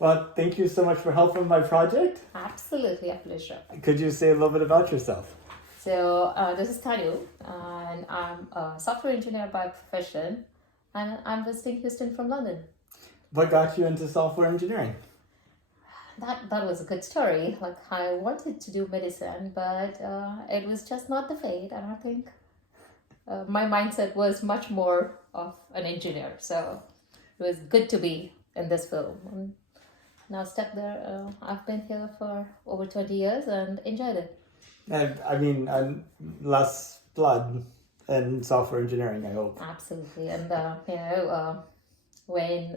Well, thank you so much for helping my project. Absolutely a pleasure. Could you say a little bit about yourself? So this is Tanu, and I'm a software engineer by profession, and I'm visiting Houston from London. What got you into software engineering? That was a good story. Like I wanted to do medicine, but it was just not the fate. I don't think my mindset was much more of an engineer. So it was good to be in this field. And now stuck there. I've been here for over 20 years and enjoyed it. I'm less blood in software engineering, I hope. Absolutely. And when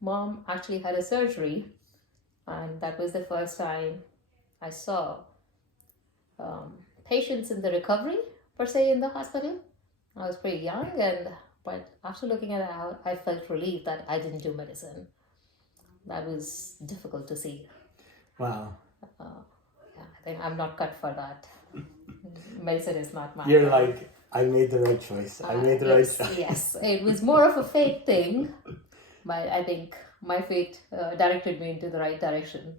mom actually had a surgery, and that was the first time I saw patients in the recovery per se in the hospital. I was pretty young, but after looking at it out, I felt relieved that I didn't do medicine. That was difficult to see. Wow. I think I'm not cut for that. Medicine is not my You're thing. like, I made the right choice. I made the right choice. Yes, it was more of a fate thing, but I think my fate directed me into the right direction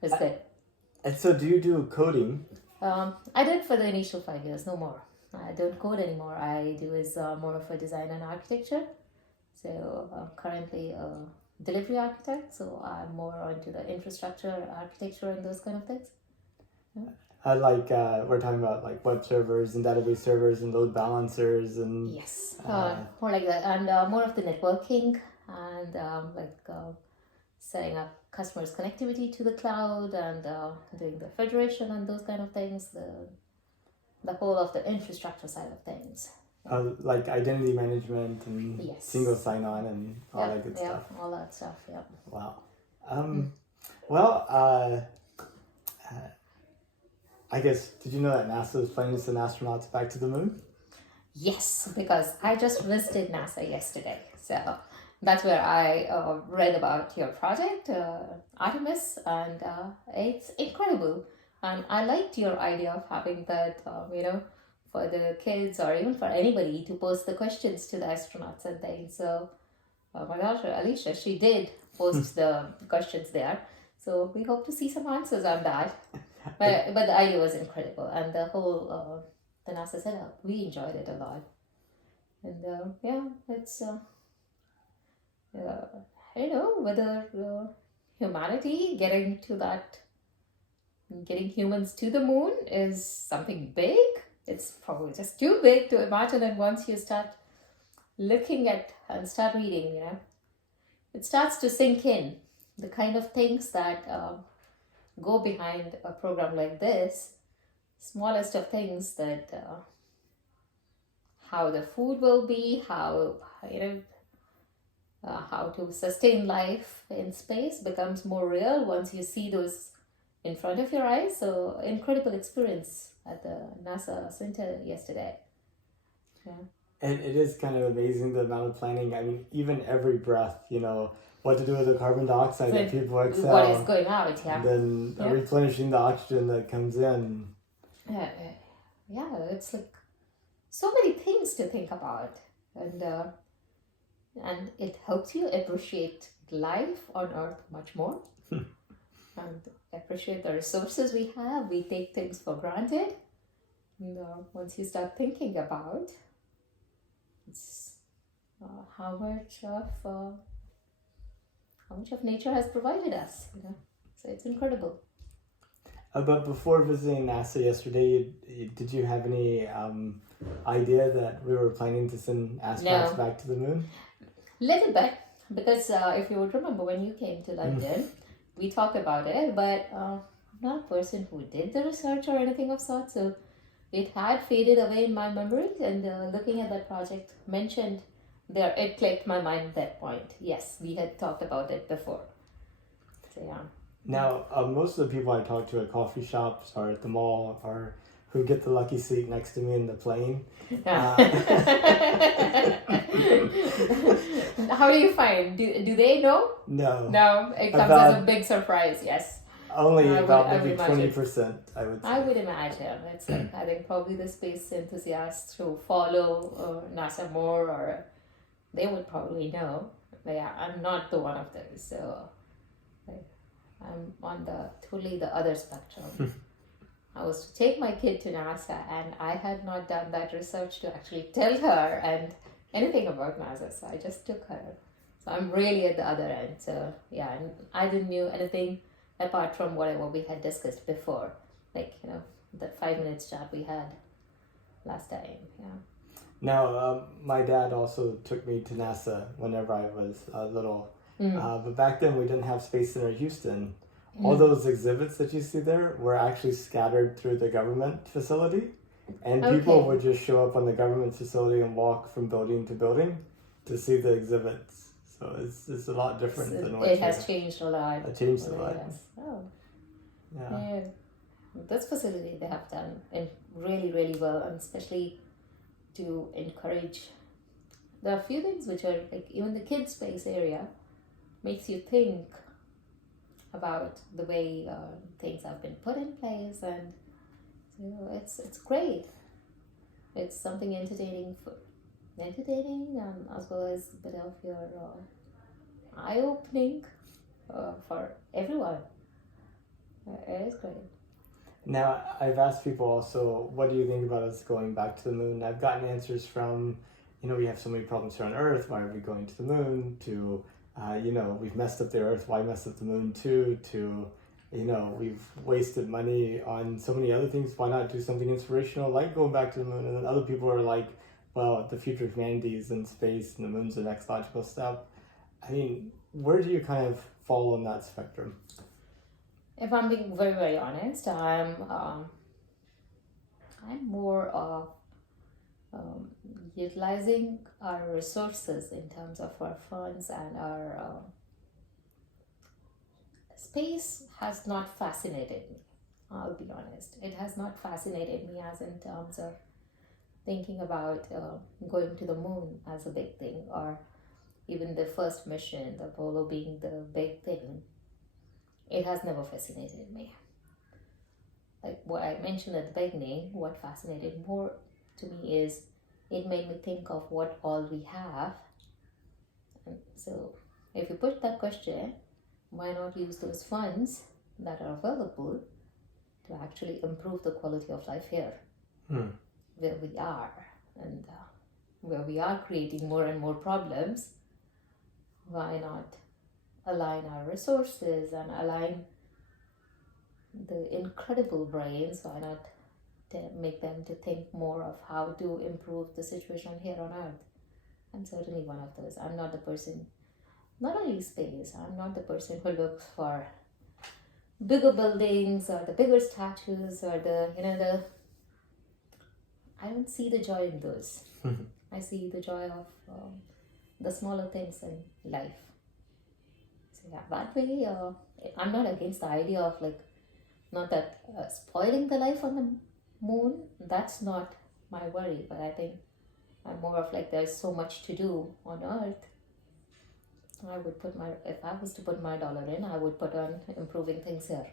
instead. And so do you do coding? I did for the initial 5 years, no more. I don't code anymore. I do is more of a design and architecture. So currently a delivery architect, so I'm more onto the infrastructure, architecture, and those kind of things. We're talking about like web servers and database servers and load balancers and Yes, more like that, and more of the networking and setting up customers' connectivity to the cloud and doing the federation and those kind of things. The whole of the infrastructure side of things. like identity management and Yes. single sign-on and all that good stuff. All that stuff. Yeah. Wow. Well, I guess, did you know that NASA is planning to send astronauts back to the moon? Yes, because I just visited NASA yesterday. So that's where I read about your project, Artemis, and it's incredible. And I liked your idea of having that, for the kids or even for anybody to post the questions to the astronauts and things. So my daughter Alicia, she did post the questions there. So we hope to see some answers on that. But the idea was incredible, and the whole the NASA setup, we enjoyed it a lot. And it's whether humanity getting humans to the moon is something big. It's probably just too big to imagine. And once you start looking at and start reading, it starts to sink in the kind of things that go behind a program like this. Smallest of things that how the food will be, how to sustain life in space becomes more real once you see those in front of your eyes. So incredible experience at the NASA Center yesterday. Yeah. And it is kind of amazing the amount of planning. I mean, even every breath, what to do with the carbon dioxide that people exhale. What is going out, yeah. And then replenishing the oxygen that comes in. Yeah, it's like so many things to think about. And it helps you appreciate life on Earth much more. And appreciate the resources we have. We take things for granted. Once you start thinking about it's how much of nature has provided us. So it's incredible. But before visiting NASA yesterday, did you have any idea that we were planning to send astronauts back to the moon? Little bit, because if you would remember when you came to London, we talked about it, but I'm not a person who did the research or anything of sort, so it had faded away in my memory. And looking at that project mentioned there, it clicked my mind at that point. Yes, we had talked about it before. So yeah. Now, most of the people I talk to at coffee shops or at the mall or who get the lucky seat next to me in the plane. How do you find? Do they know? No. No, it comes as a big surprise, yes. Only about maybe 20%, I would say. I would imagine. It's like, I think probably the space enthusiasts who follow NASA more, or they would probably know. But yeah, I'm not the one of those. So Like, I'm on the totally the other spectrum. I was to take my kid to NASA, and I had not done that research to actually tell her and anything about NASA, so I just took her. So I'm really at the other end. So yeah, and I didn't knew anything apart from whatever we had discussed before, like the 5 minutes chat we had last time. Yeah. Now, my dad also took me to NASA whenever I was little. But back then we didn't have Space Center Houston. All those exhibits that you see there were actually scattered through the government facility. And people would just show up on the government facility and walk from building to building to see the exhibits. So it's a lot different than what it has changed a lot. It changed a lot. Yes. Oh. Yeah. This facility they have done really, really well, and especially to encourage. There are a few things which are like even the kids' space area makes you think about the way things have been put in place, and it's great. It's something entertaining as well as a bit of your eye-opening for everyone. It is great. Now, I've asked people also, what do you think about us going back to the moon? I've gotten answers from, we have so many problems here on Earth, why are we going to the moon? To, we've messed up the Earth, why mess up the moon too? To, we've wasted money on so many other things, why not do something inspirational like going back to the moon? And then other people are like, well, the future of humanity is in space and the moon's the next logical step. I mean, where do you kind of fall on that spectrum? If I'm being very, very honest, I'm more of utilizing our resources in terms of our funds and our space has not fascinated me. I'll be honest. It has not fascinated me as in terms of thinking about going to the moon as a big thing, or even the first mission, the Apollo being the big thing. It has never fascinated me. Like what I mentioned at the beginning, what fascinated more to me is it made me think of what all we have. And so if you put that question, why not use those funds that are available to actually improve the quality of life here, where we are, and where we are creating more and more problems? Why not align our resources and align the incredible brains? Why not make them to think more of how to improve the situation here on Earth? I'm certainly one of those. I'm not the person, not only space, I'm not the person who looks for bigger buildings or the bigger statues or the I don't see the joy in those. I see the joy of the smaller things in life. So yeah, that way, I'm not against the idea of not that spoiling the life on the moon. That's not my worry, but I think I'm more of there's so much to do on Earth. If I was to put my dollar in, I would put on improving things here.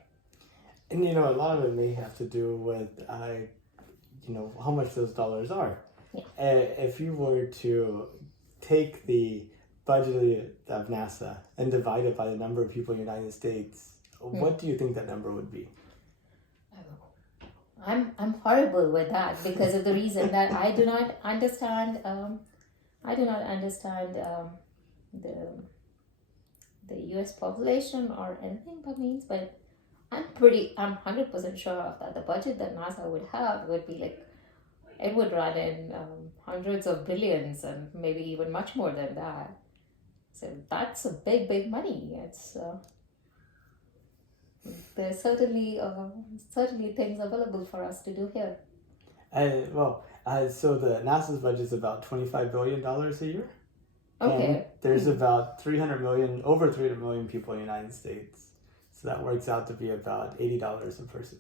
And a lot of it may have to do with how much those dollars are. Yeah. If you were to take the budget of NASA and divide it by the number of people in the United States, what do you think that number would be? I'm horrible with that because of the reason that I do not understand. The U.S. population or anything by means, but I'm 100% sure of that. The budget that NASA would have would be it would run in hundreds of billions and maybe even much more than that. So that's a big money. It's there's certainly things available for us to do here. So the NASA's budget is about $25 billion a year. Okay. And there's about over 300 million people in the United States. So that works out to be about $80 a person.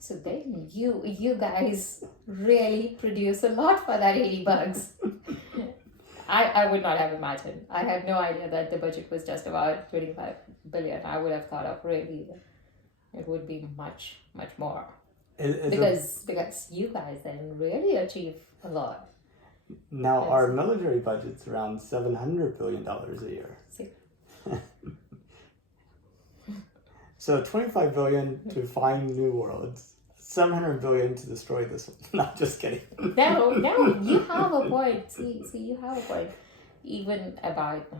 So then you guys really produce a lot for that $80. I would not have imagined. I had no idea that the budget was just about 25 billion. I would have thought of really it would be much more. Because you guys then really achieve a lot. Now our military budget's around $700 billion a year. See? So 25 billion to find new worlds, 700 billion to destroy this one. Not just kidding. No, you have a point. See, you have a point. Even about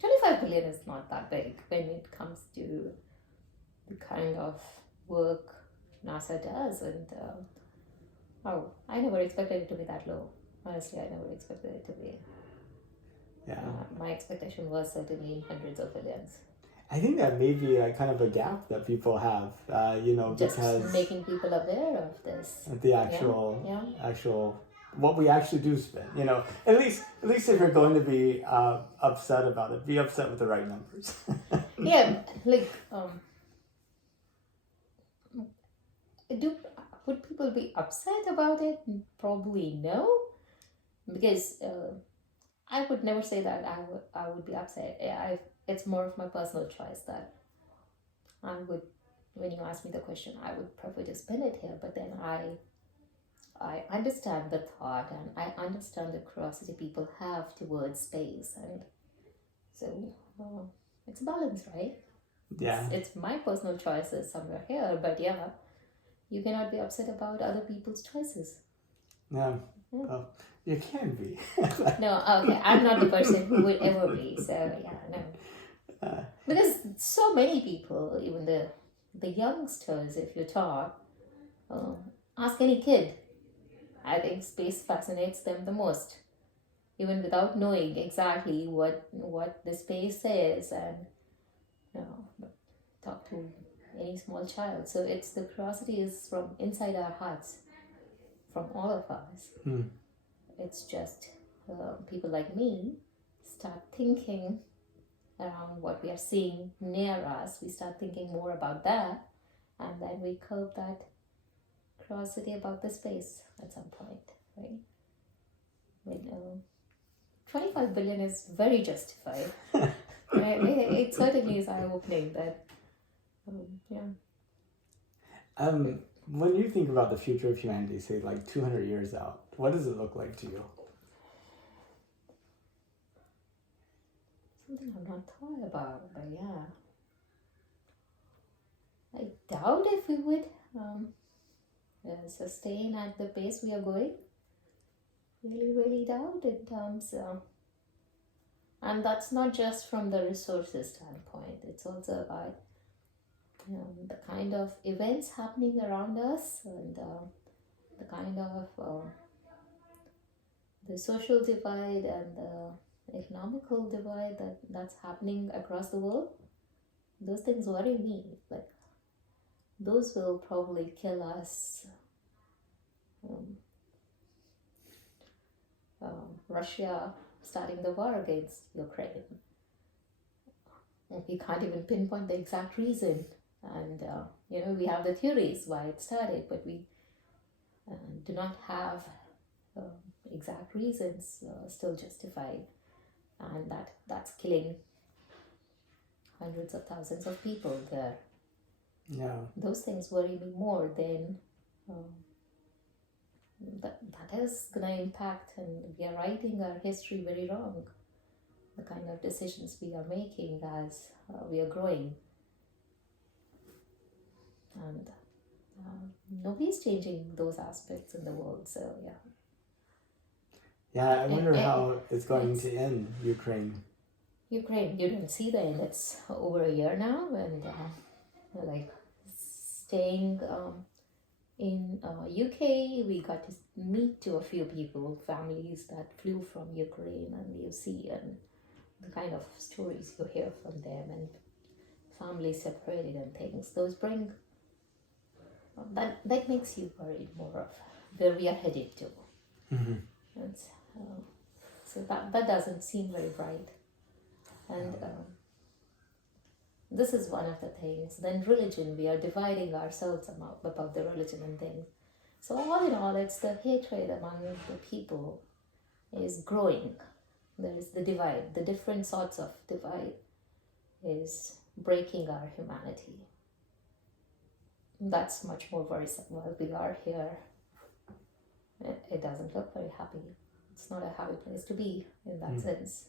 25 billion is not that big when it comes to the kind of work NASA does. And I never expected it to be that low. Honestly, I never expected it to be. Yeah. My expectation was certainly in hundreds of billions. I think that may be a kind of a gap that people have, Just because making people aware of this. the actual, Yeah. what we actually do spend, at least if you're going to be upset about it, be upset with the right numbers. Yeah, like, would people be upset about it? Probably no, because I would never say that I would be upset. It's more of my personal choice that I would. When you ask me the question, I would prefer to spend it here. But then I understand the thought, and I understand the curiosity people have towards space, and so it's a balance, right? Yeah. It's my personal choices somewhere here, but yeah, you cannot be upset about other people's choices. No. Oh, you can be. No, okay, I'm not the person who would ever be. So yeah, no, because so many people, even the youngsters, if you talk, ask any kid, I think space fascinates them the most, even without knowing exactly what the space is, and talk to any small child. So it's the curiosity is from inside our hearts, from all of us. It's just people like me start thinking around what we are seeing near us. We start thinking more about that, and then we curb that curiosity about the space at some point, right? When 25 billion is very justified. It certainly is eye-opening that, yeah. When you think about the future of humanity, say like 200 years out, what does it look like to you? Something I've not thought about, but yeah. I doubt if we would sustain at the pace we are going. Really doubt in terms and that's not just from the resources standpoint. It's also about the kind of events happening around us, and the kind of the social divide and the economical divide that's happening across the world. Those things worry me. Like, those will probably kill us. Russia starting the war against Ukraine. We can't even pinpoint the exact reason, and we have the theories why it started, but we do not have exact reasons still justified, and that's killing hundreds of thousands of people there. Yeah. Those things worry me more than that is gonna impact, and we are writing our history very wrong. The kind of decisions we are making as we are growing, and nobody's changing those aspects in the world. So yeah. Yeah, I wonder how it's going to end Ukraine. Ukraine, you don't see the end. It's over a year now, and like staying in UK, we got to meet to a few people, families that flew from Ukraine, and you see and the kind of stories you hear from them, and families separated and things. Those bring that makes you worried more of where we are headed to. And so that doesn't seem very bright, and this is one of the things. Then religion, we are dividing ourselves about the religion and things. So all in all, it's the hatred among the people is growing. There is the divide. The different sorts of divide is breaking our humanity. That's much more worrisome. While we are here, it doesn't look very happy. It's not a happy place to be in that sense.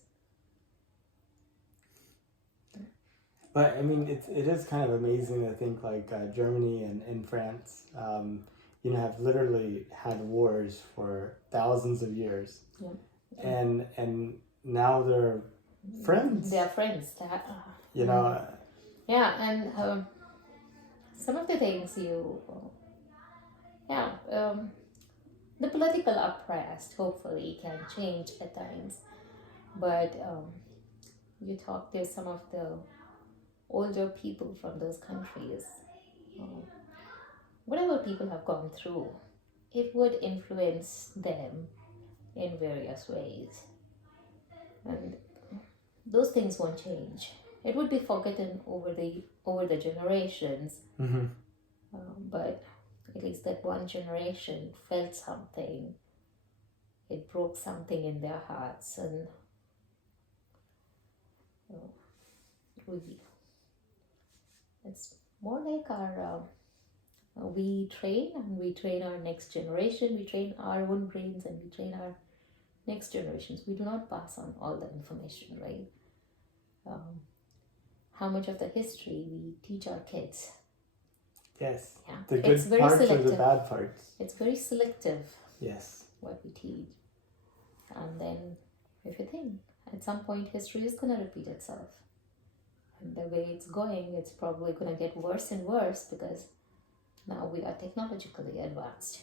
But I mean, it is kind of amazing to think like Germany and France, have literally had wars for thousands of years, Yeah. and now they're friends. They are friends. You know, Yeah, and some of the things the political oppressed hopefully can change at times, but there's some of the older people from those countries. Um, Whatever people have gone through, it would influence them in various ways, and those things won't change. It would be forgotten over the generations, mm-hmm. but at least that one generation felt something. It broke something in their hearts, and we. It's more like we train our next generation. We train our own brains, and we train our next generations. We do not pass on all the information, right? How much of the history we teach our kids. Yes. Yeah. The good parts or the bad parts. It's very selective. Yes. What we teach. And then, if you think, at some point history is going to repeat itself. And the way it's going, it's probably going to get worse and worse because now we are technologically advanced.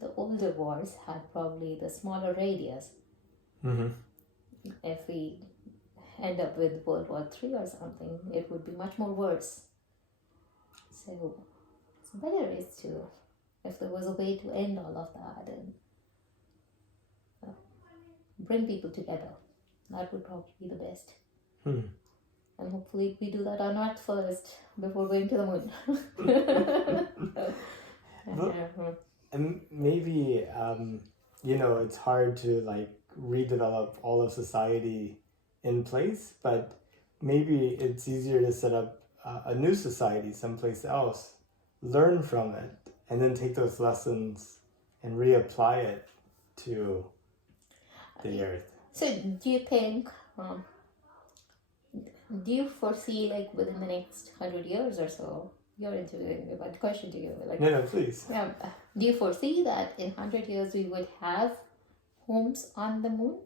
The older wars had probably the smaller radius. Mm-hmm. If we end up with World War III or something, it would be much more worse. So it's better if there was a way to end all of that and bring people together. That would probably be the best. And hopefully we do that on Earth first before going to the moon. And maybe, it's hard to like redevelop all of society in place, but maybe it's easier to set up a new society someplace else, learn from it, and then take those lessons and reapply it to the Earth. So do you think, do you foresee like within the next 100 years or so, you're interviewing me, but the question to you, like, no, please. Do you foresee that in 100 years we would have homes on the moon?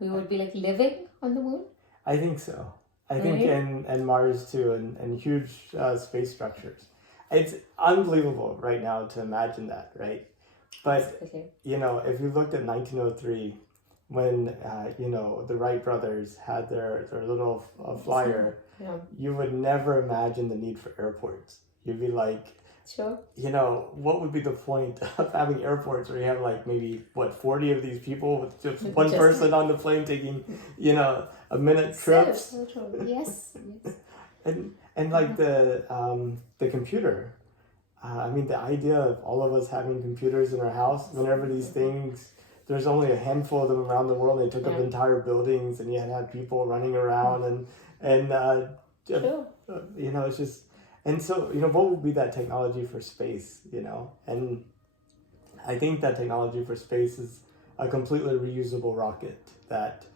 We would be like living on the moon? I think so. I think and Mars too, and huge space structures. It's unbelievable right now to imagine that, right? But if you looked at 1903, when the Wright brothers had their little flyer, you would never imagine the need for airports. You'd be like, sure. What would be the point of having airports where you have like maybe 40 of these people with just one person on the plane taking a minute trips? So true. Yes. and like the computer. The idea of all of us having computers in our house, whenever these things, there's only a handful of them around the world. They took up entire buildings, and you had people running around, it's just, and so what would be that technology for space? And I think that technology for space is a completely reusable rocket that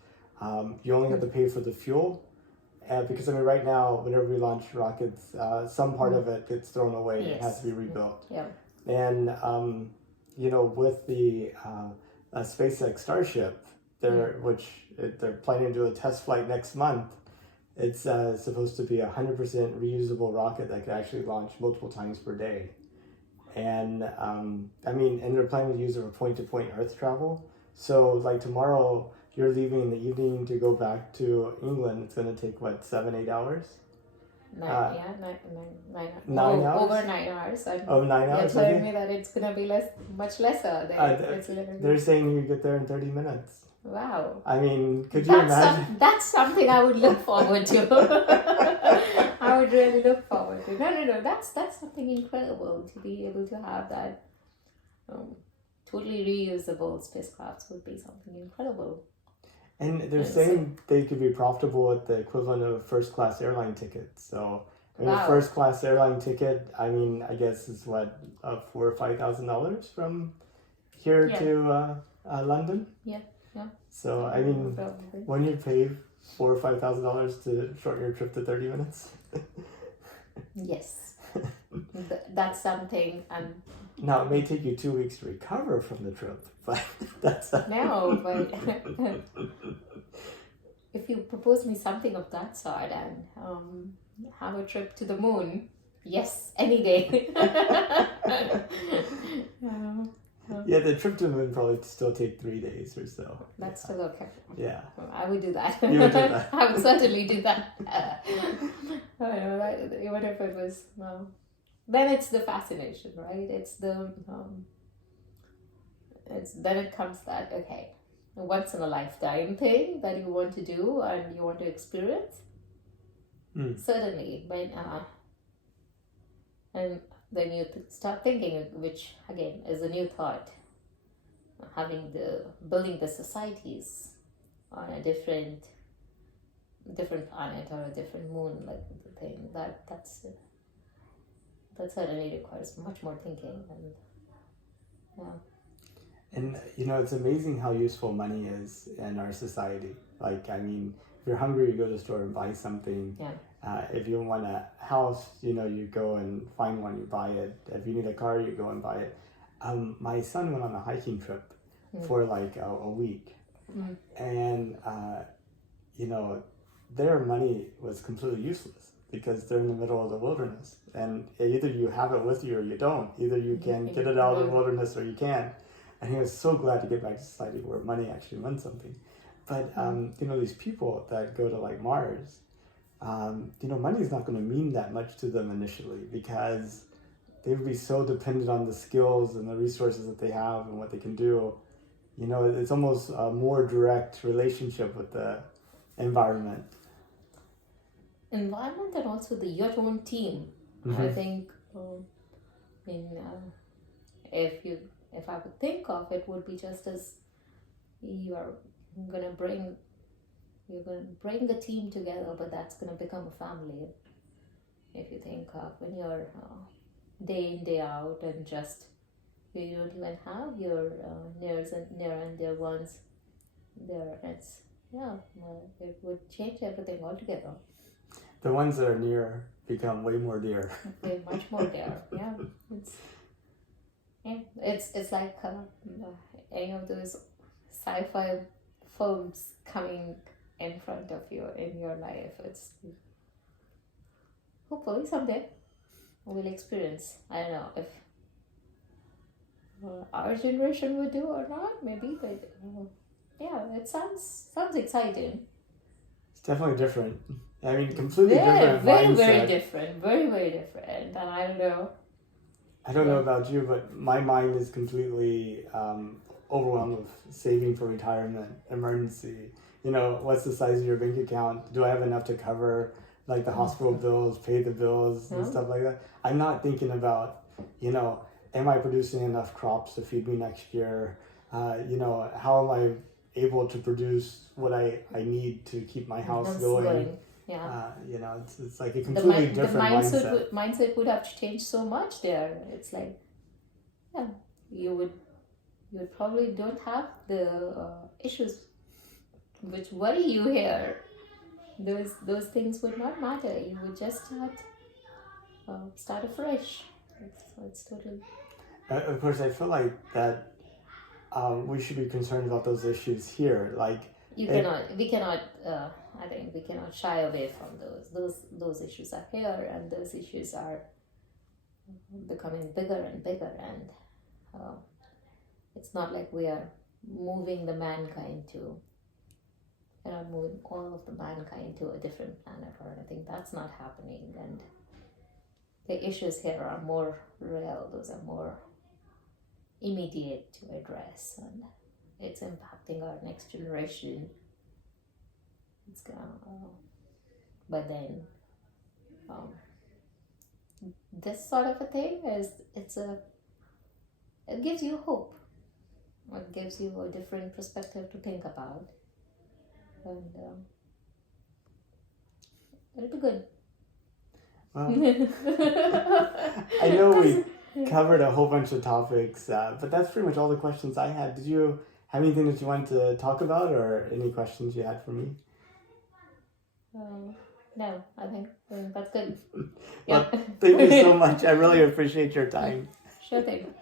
you only have to pay for the fuel. Because right now, whenever we launch rockets, some part of it gets thrown away. Yes. It has to be rebuilt. Yeah. And with the SpaceX Starship, they're planning to do a test flight next month. It's supposed to be 100% reusable rocket that can actually launch multiple times per day. And and they're planning to use it for point-to-point Earth travel. So like tomorrow, you're leaving in the evening to go back to England. It's going to take, 7-8 hours? 9 hours. 9 hours? Over 9 hours. 9 hours? They're telling me that it's going to be much lesser. They're saying you get there in 30 minutes. Wow. Could you imagine? That's something I would look forward to. I would really look forward to. No. That's something incredible to be able to have that. Totally reusable spacecrafts would be something incredible. And they're saying they could be profitable at the equivalent of a first-class airline ticket. So, a first-class airline ticket, I guess is $4,000 or $5,000 from here to London. Yeah. So, when you pay or $5,000 to shorten your trip to 30 minutes? Yes. That's something I'm. Now, it may take you 2 weeks to recover from the trip, but that's... No, but if you propose me something of that sort and have a trip to the moon, yes, any day. Yeah, the trip to the moon probably still take 3 days or so. That's still okay. Yeah. I would do that. You would do that. I would certainly do that. Even if it was, then it's the fascination, right? It's the, then it comes that, okay, a once in a lifetime thing that you want to do and you want to experience. Certainly, but and then you start thinking, which again is a new thought, building the societies on a different planet or a different moon, like the thing that certainly requires much more thinking and And it's amazing how useful money is in our society. Like, I mean, if you're hungry, you go to the store and buy something. Yeah. If you want a house, you go and find one, you buy it. If you need a car, you go and buy it. My son went on a hiking trip for like a week. And, their money was completely useless because they're in the middle of the wilderness. And either you have it with you or you don't. Either you can get it out of the wilderness or you can't. And he was so glad to get back to society where money actually meant something. But, these people that go to like Mars, money is not going to mean that much to them initially because they would be so dependent on the skills and the resources that they have and what they can do. It's almost a more direct relationship with the environment. Environment and also your own team. I think, if I would think of it, would be just as you're gonna bring the team together, but that's gonna become a family. If you think of when you're day in day out and just you don't even have your near and dear ones there, it would change everything altogether. The ones that are near become way more dear. They're much more dear. It's like any of those sci-fi films coming in front of you in your life. It's hopefully someday we'll experience. I don't know if our generation would do or not, maybe, but it sounds exciting. It's definitely different. I mean, completely different very, mindset. very different. Very, very different. And I don't know. I don't know about you, but my mind is completely overwhelmed with saving for retirement, emergency. What's the size of your bank account? Do I have enough to cover like the hospital bills, pay the bills and stuff like that? I'm not thinking about, am I producing enough crops to feed me next year? How am I able to produce what I need to keep my house going? Yeah. It's like a completely different mindset. Mindset would have changed so much there. It's like, you would probably don't have the issues which worry you here. Those things would not matter. You would just start afresh. It's totally. Of course, I feel like that we should be concerned about those issues here. Like we cannot. I think we cannot shy away from those. Those issues are here, and those issues are becoming bigger and bigger. And it's not like we are moving the mankind to. Moving all of the mankind to a different planet or anything. That's not happening, and the issues here are more real. Those are more immediate to address, and it's impacting our next generation. It's gonna, but then, this sort of a thing it gives you hope. It gives you a different perspective to think about, and it'll be good. Well, I know we covered a whole bunch of topics, but that's pretty much all the questions I had. Did you have anything that you wanted to talk about, or any questions you had for me? No, I think that's good. Well, Yeah. thank you so much. I really appreciate your time. Sure thing.